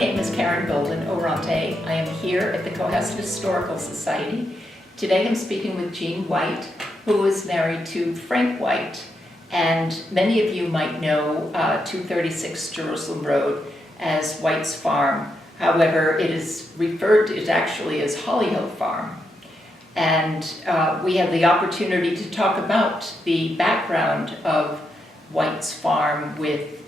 name is Karen Golden Oronte. I am here at the Cohasset Historical Society. Today I'm speaking with Jean White, who is married to Frank White, and many of you might know 236 Jerusalem Road as White's Farm. However, it is referred to actually as Holly Hill Farm. And we have the opportunity to talk about the background of White's Farm with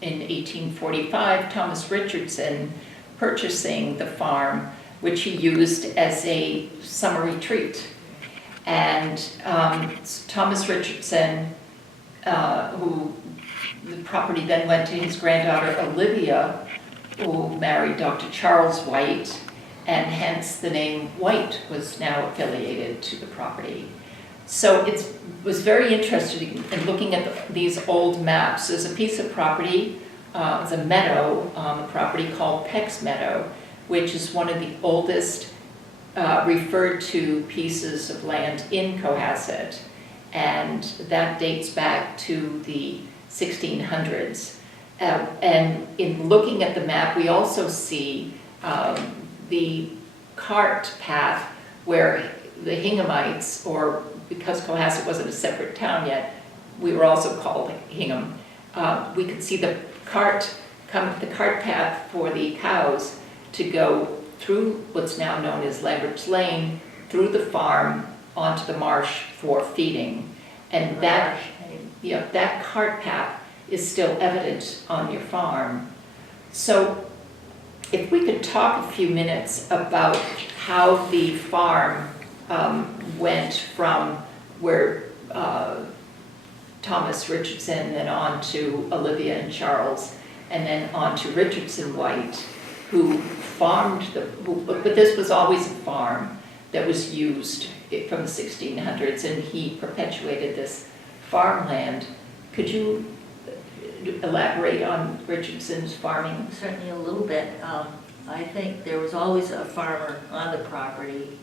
in 1845, Thomas Richardson purchasing the farm, which he used as a summer retreat. And Thomas Richardson, who the property then went to his granddaughter Olivia, who married Dr. Charles White, and hence the name White was now affiliated to the property. So it was very interesting in looking at these old maps. There's a piece of property, it's a meadow on the property called Peck's Meadow, which is one of the oldest referred to pieces of land in Cohasset, and that dates back to the 1600s. And in looking at the map, we also see the cart path where the Hinghamites, or because Cohasset wasn't a separate town yet, we were also called Hingham. We could see the cart path for the cows to go through what's now known as Lambert's Lane, through the farm onto the marsh for feeding. And that cart path is still evident on your farm. So if we could talk a few minutes about how the farm went from where Thomas Richardson, then on to Olivia and Charles, and then on to Richardson White, who farmed but this was always a farm that was used from the 1600s, and he perpetuated this farmland. Could you elaborate on Richardson's farming? Certainly a little bit. I think there was always a farmer on the property.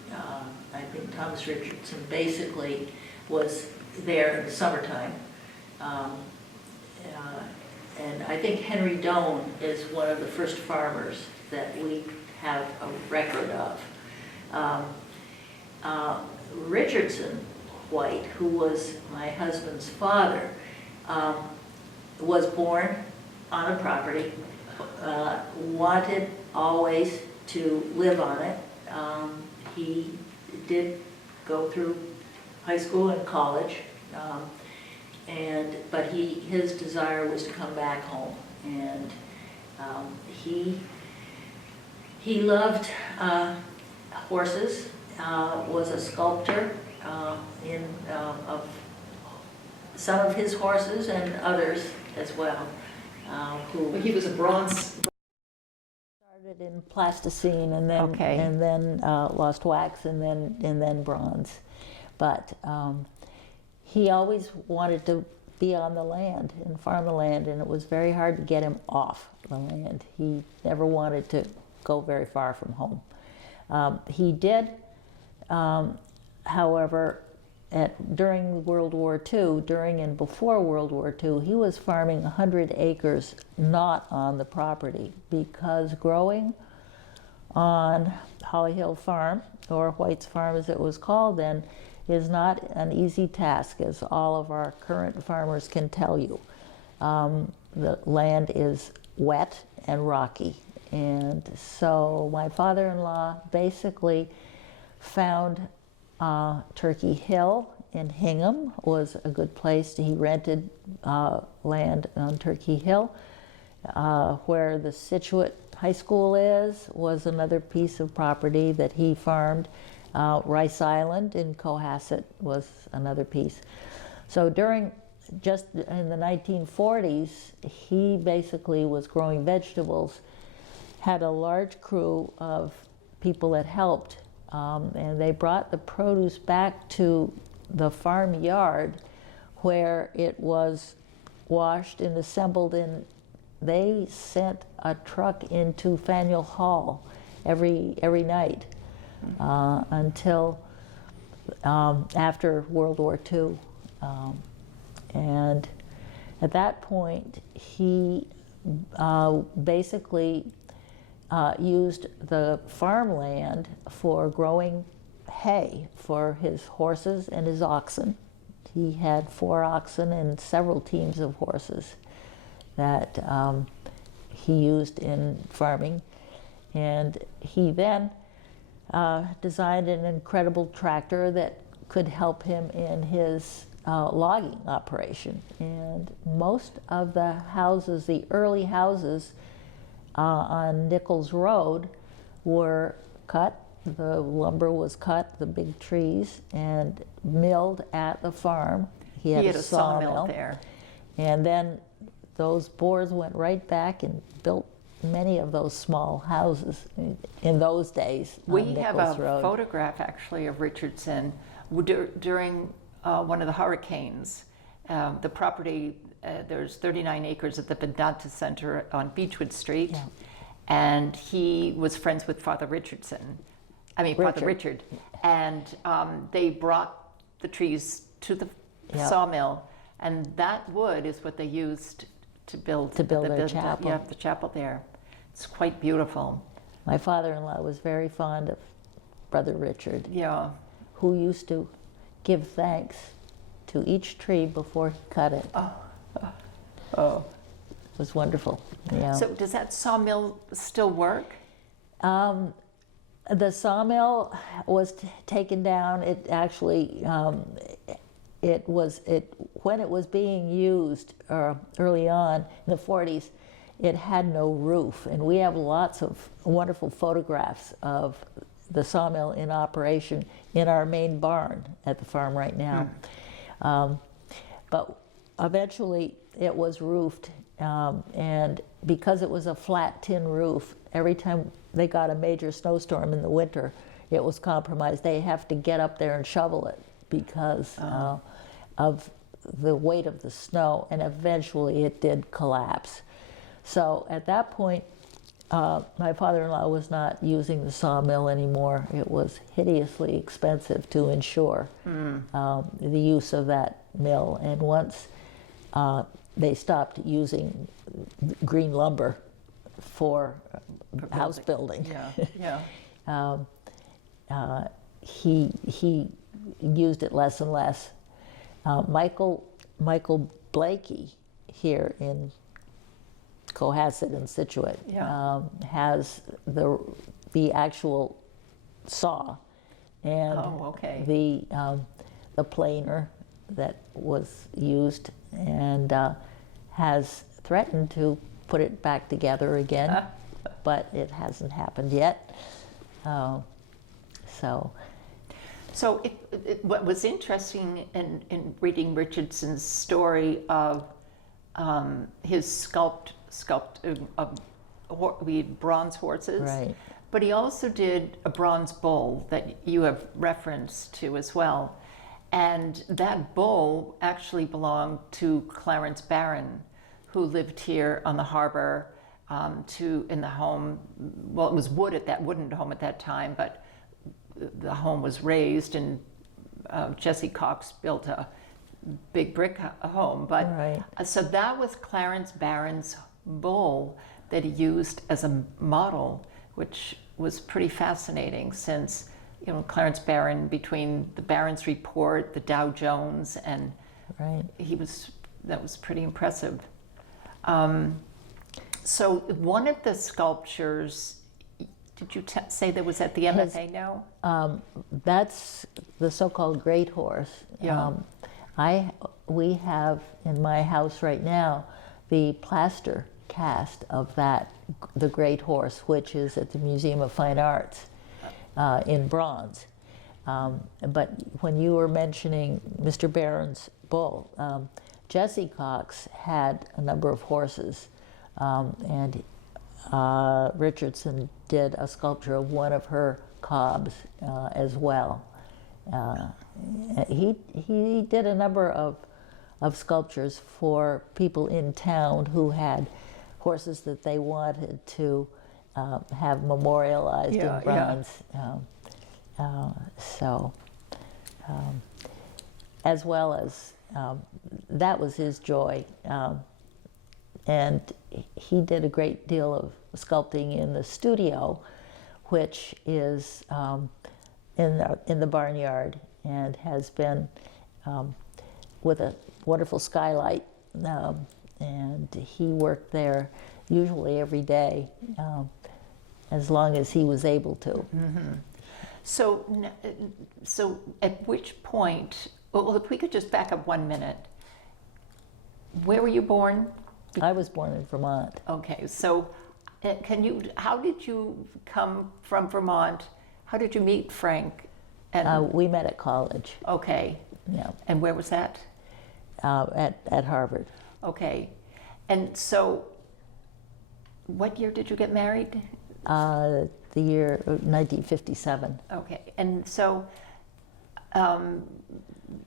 I think Thomas Richardson basically was there in the summertime. And I think Henry Doan is one of the first farmers that we have a record of. Richardson White, who was my husband's father, was born on a property, wanted always to live on it. He did go through high school and college, but his desire was to come back home, and he loved horses, was a sculptor of some of his horses and others as well. He was a bronze. Started in plasticine and then lost wax and then bronze, but he always wanted to be on the land and farm the land, and it was very hard to get him off the land. He never wanted to go very far from home. He did, however, during World War II, during and before World War II, he was farming 100 acres not on the property, because growing on Holly Hill Farm, or White's Farm as it was called then, is not an easy task, as all of our current farmers can tell you. The land is wet and rocky, and so my father-in-law basically found Turkey Hill in Hingham was a good place. He rented land on Turkey Hill, where the Situate High School was another piece of property that he farmed. Rice Island in Cohasset was another piece. So just in the 1940s, he basically was growing vegetables, had a large crew of people that helped, and they brought the produce back to the farm yard where it was washed and assembled, and they sent a truck into Faneuil Hall every night. Until after World War II. And at that point, he basically used the farmland for growing hay for his horses and his oxen. He had 4 oxen and several teams of horses that he used in farming. And he then designed an incredible tractor that could help him in his logging operation. And most of the houses, the early houses on Nichols Road, were cut. The lumber was cut, the big trees, and milled at the farm. He had a sawmill there. And then those boards went right back and built many of those small houses in those days on We have Nichols a Road. photograph actually of Richardson during one of the hurricanes. The property, there's 39 acres at the Vedanta Center on Beechwood Street, Yeah. and he was friends with Father Richardson. Father Richard. And they brought the trees to the Yeah. sawmill, and that wood is what they used to build their chapel. Yeah, the chapel there. It's quite beautiful. My father-in-law was very fond of Brother Richard, Yeah. who used to give thanks to each tree before he cut it. Oh. It was wonderful. Yeah. So does that sawmill still work? The sawmill was taken down. It actually, when it was being used early on in the 40s, it had no roof. And we have lots of wonderful photographs of the sawmill in operation in our main barn at the farm right now. But eventually it was roofed, and because it was a flat tin roof, every time they got a major snowstorm in the winter, it was compromised. They have to get up there and shovel it because of the weight of the snow, and eventually it did collapse. So at that point, my father-in-law was not using the sawmill anymore. It was hideously expensive to insure the use of that mill. And once they stopped using green lumber for house building, he used it less and less. Michael Blakey here in Cohasset and Scituate has the actual saw and the planer that was used, and has threatened to put it back together again, but it hasn't happened yet. So what was interesting in reading Richardson's story of his we had bronze horses, Right. but he also did a bronze bull that you have reference to as well. And that bull actually belonged to Clarence Barron, who lived here on the harbor in the home. Well, it was wooden home at that time, but the home was raised, and Jesse Cox built a big brick home. But Right. So that was Clarence Barron's bull that he used as a model, which was pretty fascinating, since Clarence Barron, between the Barron's report, the Dow Jones, and Right. that was pretty impressive. So one of the sculptures, did you say that was at the MFA now? That's the so-called Great Horse. Yeah. We have in my house right now the plaster cast of the Great Horse, which is at the Museum of Fine Arts in bronze. But when you were mentioning Mr. Barron's bull, Jesse Cox had a number of horses, and Richardson did a sculpture of one of her cobs as well. He did a number of sculptures for people in town who had horses that they wanted to have memorialized in bronze. As well as that was his joy, and he did a great deal of sculpting in the studio, which is in the barnyard, and has been with a wonderful skylight. And he worked there usually every day, as long as he was able to. Mm-hmm. So at which point, well, if we could just back up 1 minute. Where were you born? I was born in Vermont. Okay, so how did you come from Vermont? How did you meet Frank? And We met at college. okay, Yeah, and where was that? at Harvard. Okay, and so what year did you get married? The year 1957. Okay, and so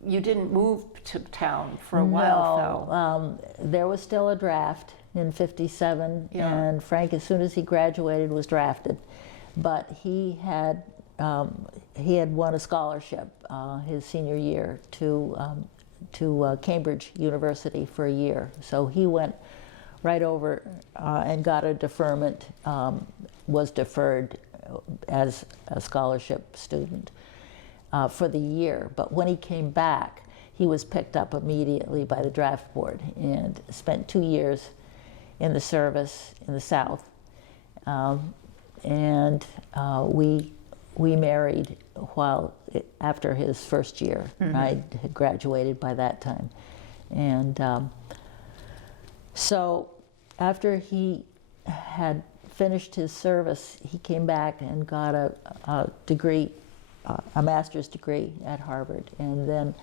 you didn't move to town for a while, though. There was still a draft in '57, Yeah. and Frank, as soon as he graduated, was drafted. But he had won a scholarship his senior year to Cambridge University for a year. So he went right over and got a deferment, was deferred as a scholarship student for the year. But when he came back, he was picked up immediately by the draft board and spent 2 years in the service in the South. And we married after his first year. Mm-hmm. I had graduated by that time. And so after he had finished his service, he came back and got a degree, a master's degree at Harvard, and then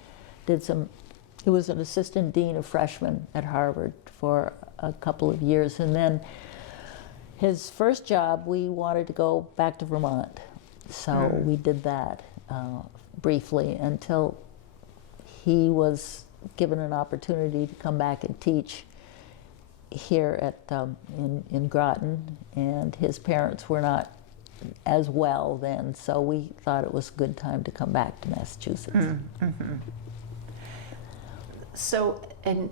he was an assistant dean of freshmen at Harvard for a couple of years. And then his first job, we wanted to go back to Vermont. So we did that briefly until he was given an opportunity to come back and teach here at in Groton, and his parents were not as well then, so we thought it was a good time to come back to Massachusetts. Mm-hmm. So, and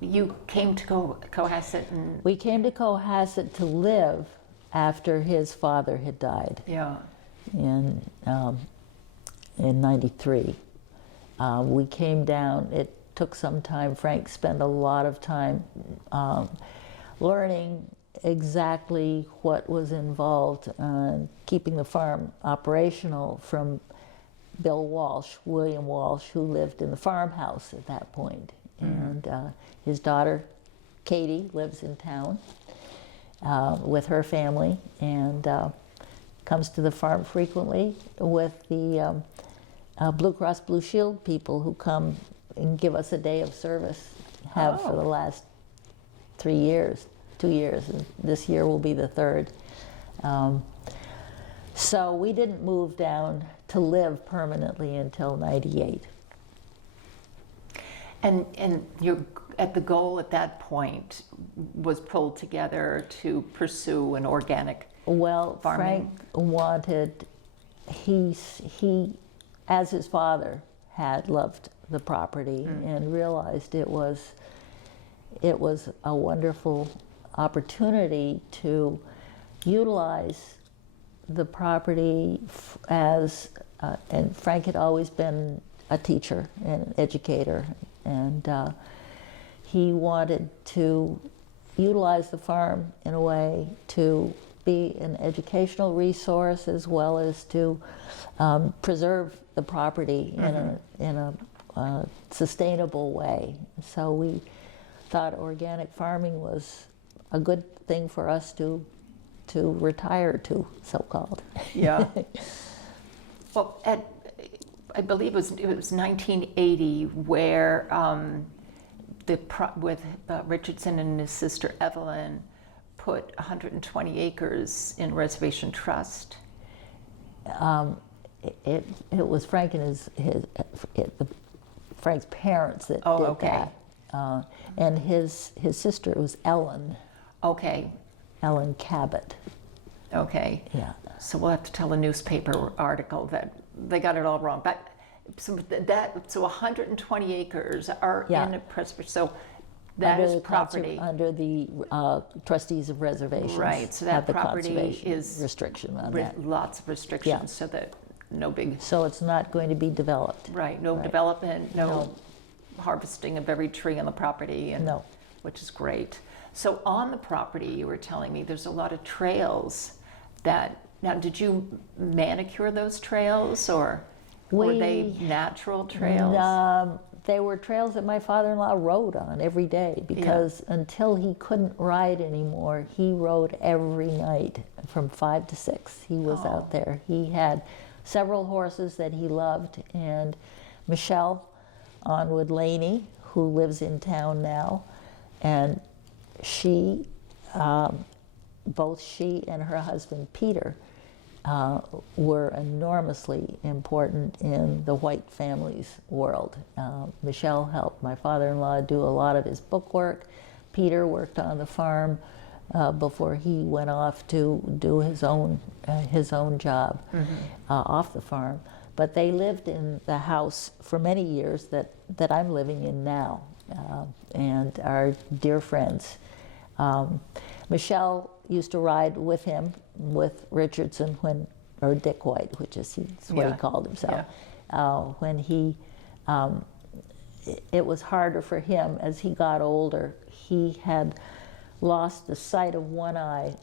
you came to Cohasset, and we came to Cohasset to live after his father had died. Yeah. In '93. We came down. It took some time. Frank spent a lot of time learning exactly what was involved in keeping the farm operational from William Walsh, who lived in the farmhouse at that point. Mm-hmm. And his daughter, Katie, lives in town with her family, and comes to the farm frequently with the Blue Cross Blue Shield people who come and give us a day of service, have for the last 2 years, and this year will be the third. So we didn't move down to live permanently until '98. And the goal at that point was pulled together to pursue an organic farming. Frank wanted, he as his father had loved the property and realized it was a wonderful opportunity to utilize the property as, and Frank had always been a teacher and an educator, and he wanted to utilize the farm in a way to be an educational resource as well as to preserve the property in a sustainable way. So we thought organic farming was a good thing for us to retire to, so-called. Yeah. Well, I believe it was 1980 where with Richardson and his sister Evelyn put 120 acres in reservation trust. It was Frank and Frank's parents that did that, and his sister was Ellen. Okay. Ellen Cabot. Okay. Yeah. So we'll have to tell a newspaper article that they got it all wrong. But so 120 acres are in a preservation. So That Under is the property. Under the trustees of reservations. Right, so have that the property conservation is restriction on that. lots of restrictions, so that no big, So it's not going to be developed. right, no Right. development, no No. harvesting of every tree on the property, and No. which is great. So on the property, you were telling me there's a lot of trails that, now did you manicure those trails, or were they We- natural trails? They were trails that my father-in-law rode on every day because until he couldn't ride anymore, he rode every night from 5 to 6. He was out there. He had several horses that he loved, and Michelle Onwood Laney, who lives in town now, and she, both she and her husband Peter, were enormously important in the White family's world. Michelle helped my father-in-law do a lot of his book work. Peter worked on the farm before he went off to do his own job off the farm. But they lived in the house for many years that I'm living in now, and are dear friends. Michelle used to ride with him, with Richardson, or Dick White, which is what he called himself. When it was harder for him as he got older. He had lost the sight of one eye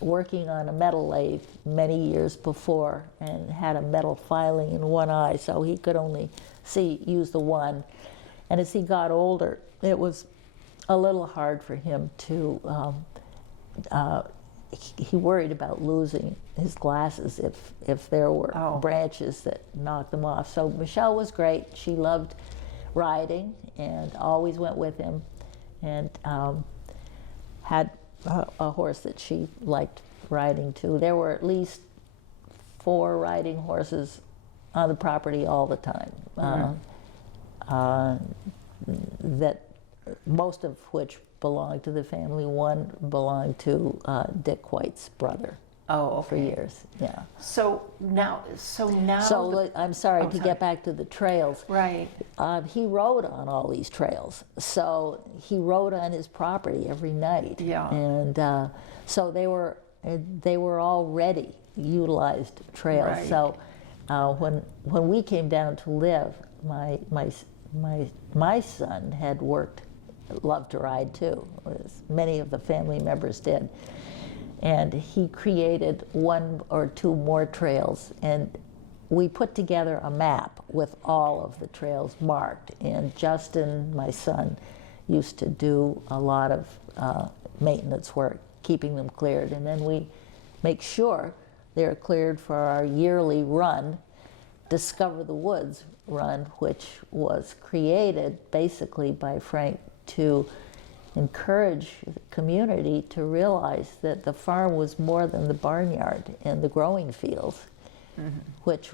working on a metal lathe many years before, and had a metal filing in one eye, so he could only use the one. And as he got older, it was a little hard for him to, he worried about losing his glasses if there were branches that knocked them off. So Michelle was great. She loved riding and always went with him, and had a horse that she liked riding too. There were at least 4 riding horses on the property all the time. That most of which belonged to the family. One belonged to Dick White's brother. For years, yeah. So now. I'm sorry to get back to the trails. Right. He rode on all these trails, so he rode on his property every night. Yeah. And so they were already utilized trails. Right. So when we came down to live, my son had loved to ride too, as many of the family members did. And he created 1 or 2 more trails, and we put together a map with all of the trails marked. And Justin, my son, used to do a lot of maintenance work, keeping them cleared. And then we make sure they're cleared for our yearly run, Discover the Woods run, which was created basically by Frank to encourage the community to realize that the farm was more than the barnyard and the growing fields, which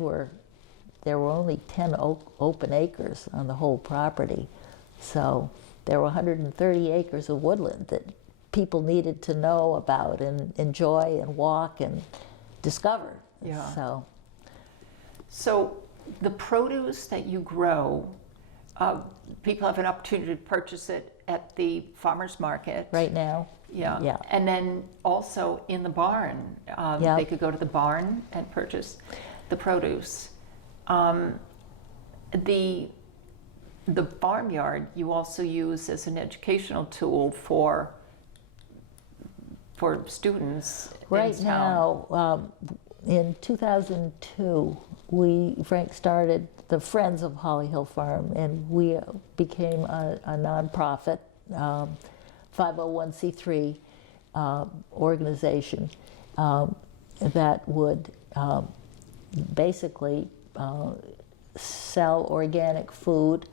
there were only 10 open acres on the whole property. So there were 130 acres of woodland that people needed to know about and enjoy and walk and discover. Yeah. So the produce that you grow, people have an opportunity to purchase it at the farmer's market. Right now. Yeah. And then also in the barn. They could go to the barn and purchase the produce. The farmyard you also use as an educational tool for students Right in town. now, in 2002, Frank started the Friends of Holly Hill Farm, and we became a nonprofit, 501c3 organization that would basically sell organic food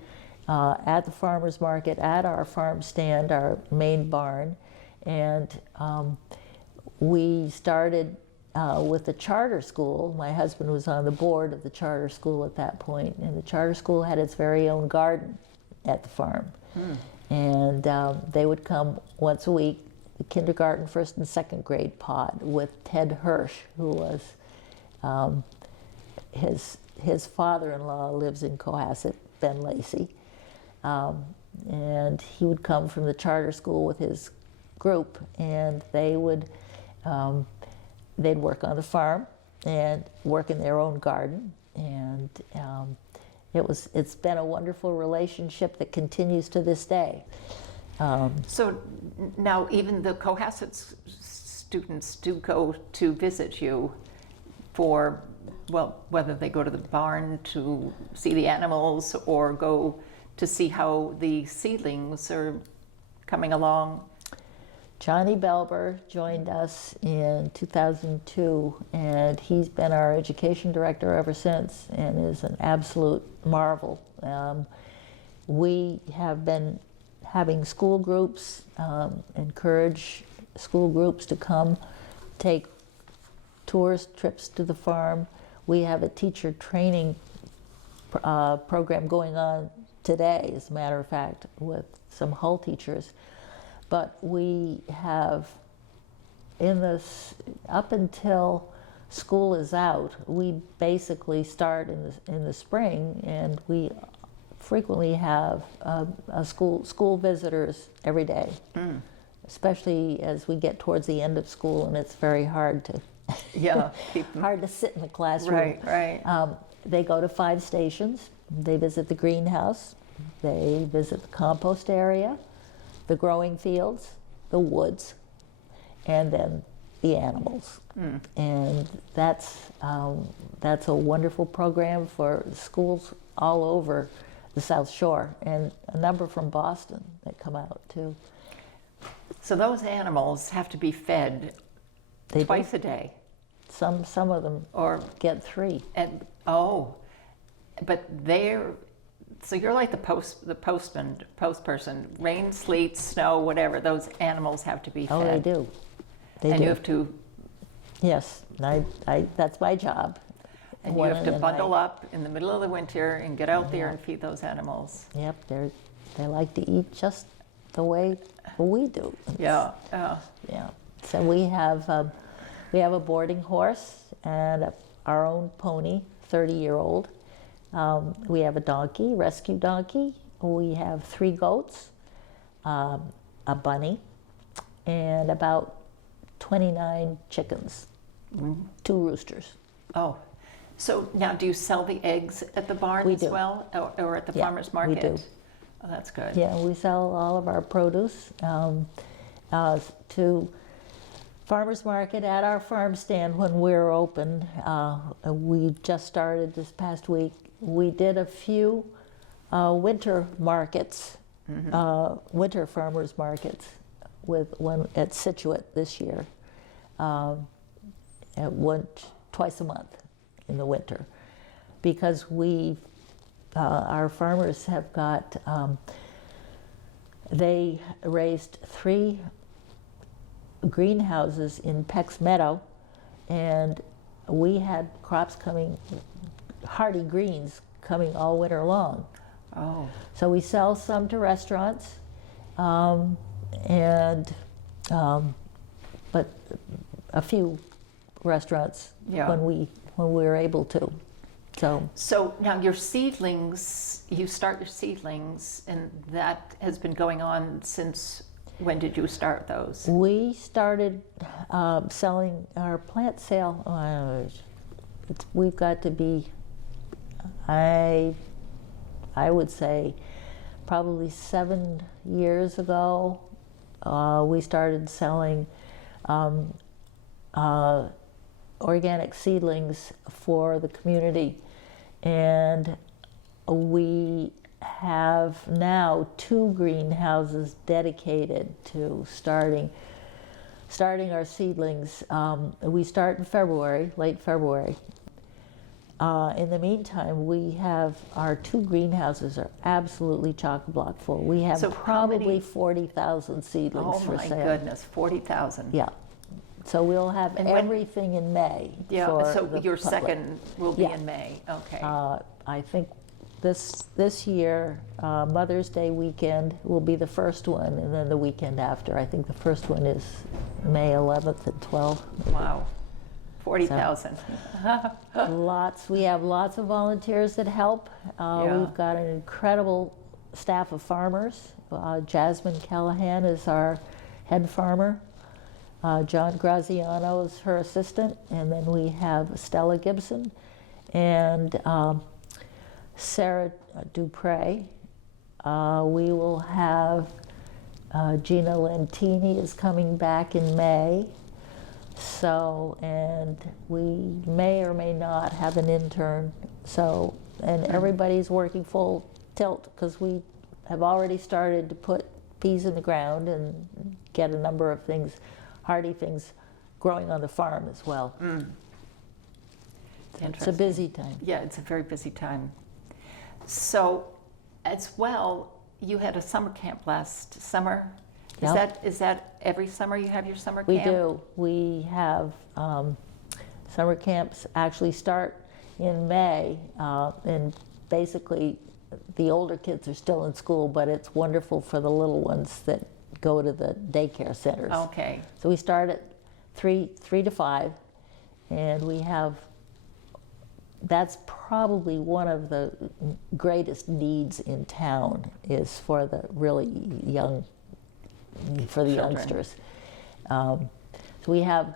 at the farmer's market, at our farm stand, our main barn. And we started with the charter school. My husband was on the board of the charter school at that point, and the charter school had its very own garden at the farm. And they would come once a week, the kindergarten, first and second grade pod, with Ted Hirsch, who was his father-in-law lives in Cohasset, Ben Lacey. and he would come from the charter school with his group, and they would they'd work on the farm and work in their own garden, and it's been a wonderful relationship that continues to this day. So now even the Cohasset students do go to visit you for, well, whether they go to the barn to see the animals or go to see how the seedlings are coming along. Johnny Belber joined us in 2002, and he's been our education director ever since and is an absolute marvel. We have been having school groups, encourage school groups to come take tours, trips to the farm. We have a teacher training program going on today, as a matter of fact, with some Hull teachers. But we have, up until school is out, we basically start in the spring, and we frequently have school visitors every day, especially as we get towards the end of school, and it's very hard to hard to sit in the classroom. Right. They go to 5 stations. They visit the greenhouse. They visit the compost area, the growing fields, the woods, and then the animals. And that's a wonderful program for schools all over the South Shore, and a number from Boston that come out too. So those animals have to be fed twice a day. Some of them get 3. And but so you're like the post person. Rain, sleet, snow, whatever. Those animals have to be fed. Oh, they do. You have to. Yes, that's my job. And you have to bundle up in the middle of the winter and get out there and feed those animals. Yep, they like to eat just the way we do. Yeah. So we have a boarding horse and our own pony, 30-year-old. We have a donkey, rescue donkey. We have 3 goats, a bunny, and about 29 chickens, 2 roosters. Oh, so now do you sell the eggs at the barn We as do. well, or at the farmer's market? We do. Oh, that's good. Yeah, we sell all of our produce to farmer's market at our farm stand when we're open. We just started this past week. We did a few winter markets, winter farmers markets, with one at Scituate this year, twice a month in the winter, because our farmers have got, they raised 3 greenhouses in Peck's Meadow, and we had crops coming, hardy greens coming all winter long. Oh. So we sell some to restaurants, but a few restaurants when we're able to. So now your seedlings, you start your seedlings, and that has been going on since, when did you start those? We started selling our plant sale. We've got to be, I would say, probably 7 years ago. We started selling organic seedlings for the community, and we have now 2 greenhouses dedicated to starting our seedlings. We start in February, late February. In the meantime, we have our 2 greenhouses are absolutely chock-a-block full. We have probably 40,000 seedlings for sale. Oh my goodness, 40,000. Yeah. So we'll have everything in May. Yeah, so your public. second will be in May, okay. I think this year, Mother's Day weekend will be the first one, and then the weekend after. I think the first one is May 11th and 12th. Wow, 40,000. We have lots of volunteers that help. We've got an incredible staff of farmers. Jasmine Callahan is our head farmer. John Graziano is her assistant, and then we have Stella Gibson and Sarah Dupre. We will have Gina Lentini is coming back in May. So, and we may or may not have an intern. So, and everybody's working full tilt because we have already started to put peas in the ground and get a number of things, hardy things, growing on the farm as well. It's a busy time. Yeah, it's a very busy time. So, as well, you had a summer camp last summer. Yep. Is that every summer you have your summer We camp? do. We have summer camps actually start in May, and basically the older kids are still in school, but it's wonderful for the little ones that go to the daycare centers. Okay. So we start at 3 to 5, and we have, that's probably one of the greatest needs in town, is for the really young, for the Children. youngsters. So we have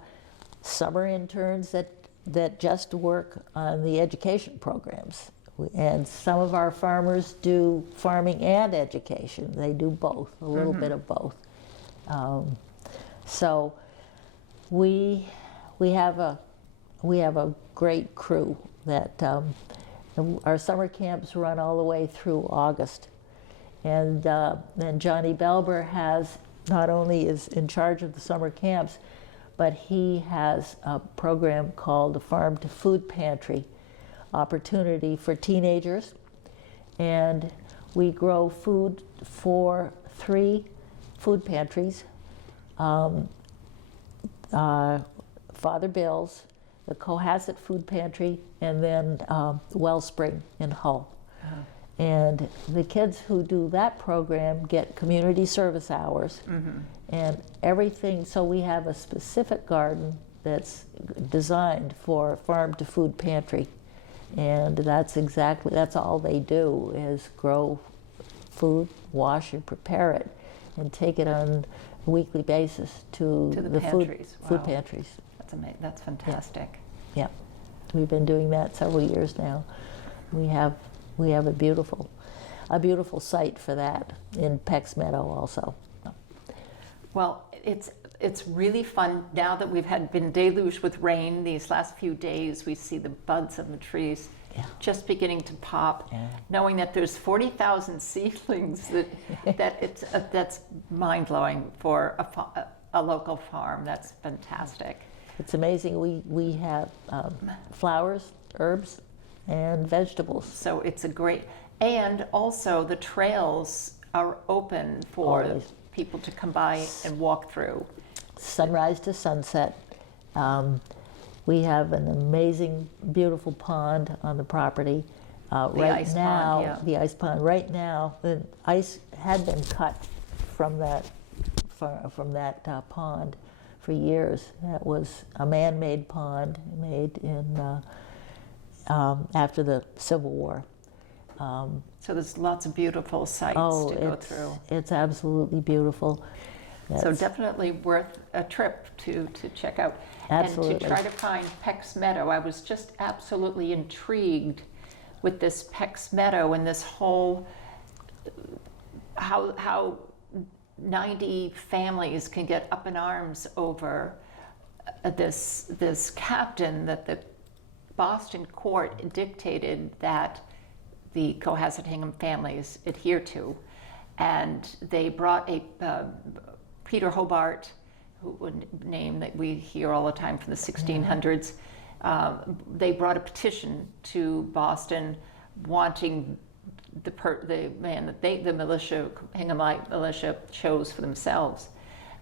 summer interns that just work on the education programs. And some of our farmers do farming and education. They do both, a little bit of both. So we have a great crew that our summer camps run all the way through August. And then Johnny Belber has, not only is in charge of the summer camps, but he has a program called the Farm to Food Pantry opportunity for teenagers. And we grow food for 3 food pantries. Father Bill's, the Cohasset Food Pantry, and then Wellspring in Hull. And the kids who do that program get community service hours and everything. So we have a specific garden that's designed for Farm to Food Pantry. And that's all they do, is grow food, wash and prepare it, and take it on a weekly basis to the pantries. food Wow. pantries. That's amazing. That's fantastic. Yeah, we've been doing that several years now. We have a beautiful site for that in Peck's Meadow also. Well, it's really fun now that we've been deluged with rain these last few days. We see the buds of the trees just beginning to pop, knowing that there's 40,000 seedlings. That's mind blowing for a local farm. That's fantastic. It's amazing. We have flowers, herbs, and vegetables. So it's a great, and also the trails are open for Always. people to come by and walk through. Sunrise to sunset. We have an amazing, beautiful pond on the property. ice pond, yeah. The ice pond. Right now, the ice had been cut from that pond for years. That was a man-made pond made in after the Civil War. So there's lots of beautiful sites to go through. It's absolutely beautiful. So definitely worth a trip to check out. Absolutely. And to try to find Peck's Meadow. I was just absolutely intrigued with this Peck's Meadow and this whole, how 90 families can get up in arms over this captain that the Boston court dictated that the Cohasset Hingham families adhere to. And they brought Peter Hobart, who a name that we hear all the time from the 1600s, they brought a petition to Boston wanting the man that the militia, Hinghamite militia, chose for themselves.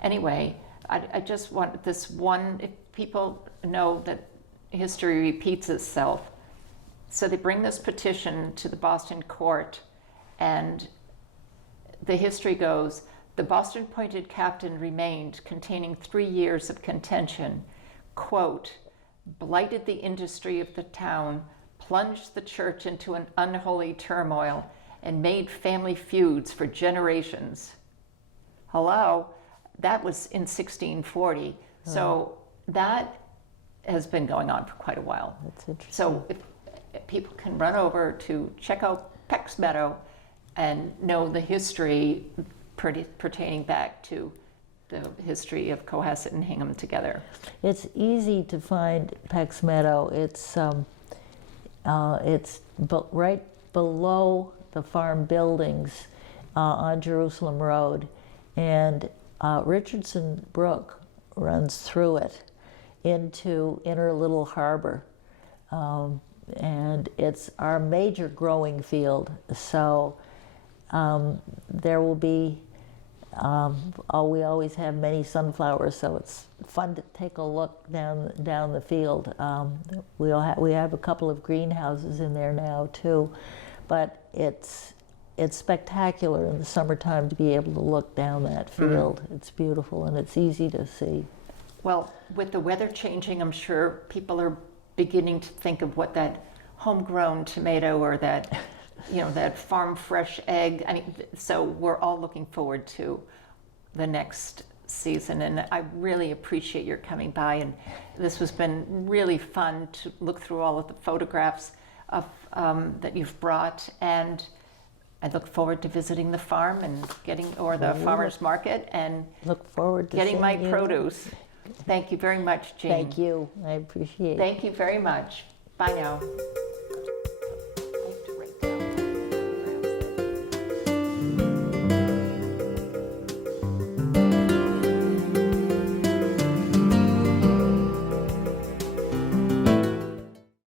Anyway, I just want this one, if people know that history repeats itself. So they bring this petition to the Boston court, and the history goes, the Boston-appointed captain remained, containing 3 years of contention, quote, blighted the industry of the town, plunged the church into an unholy turmoil, and made family feuds for generations. Hello, that was in 1640. So that has been going on for quite a while. That's interesting. So if people can run over to check out Peck's Meadow and know the history pertaining back to the history of Cohasset and Hingham together. It's easy to find Peck's Meadow. It's right below the farm buildings on Jerusalem Road, and Richardson Brook runs through it into Inner Little Harbor, and it's our major growing field. So there will be, we always have many sunflowers, so it's fun to take a look down the field. We have a couple of greenhouses in there now too, but it's spectacular in the summertime to be able to look down that field. It's beautiful and it's easy to see. Well, with the weather changing, I'm sure people are beginning to think of what that homegrown tomato or that, that farm fresh egg. I mean, so we're all looking forward to the next season, and I really appreciate your coming by. And this has been really fun to look through all of the photographs of that you've brought, and I look forward to visiting the farm and the farmer's market and look forward to getting my seeing you. produce. Thank you very much, Jean. Thank you. I appreciate it. Thank you very much. Bye now.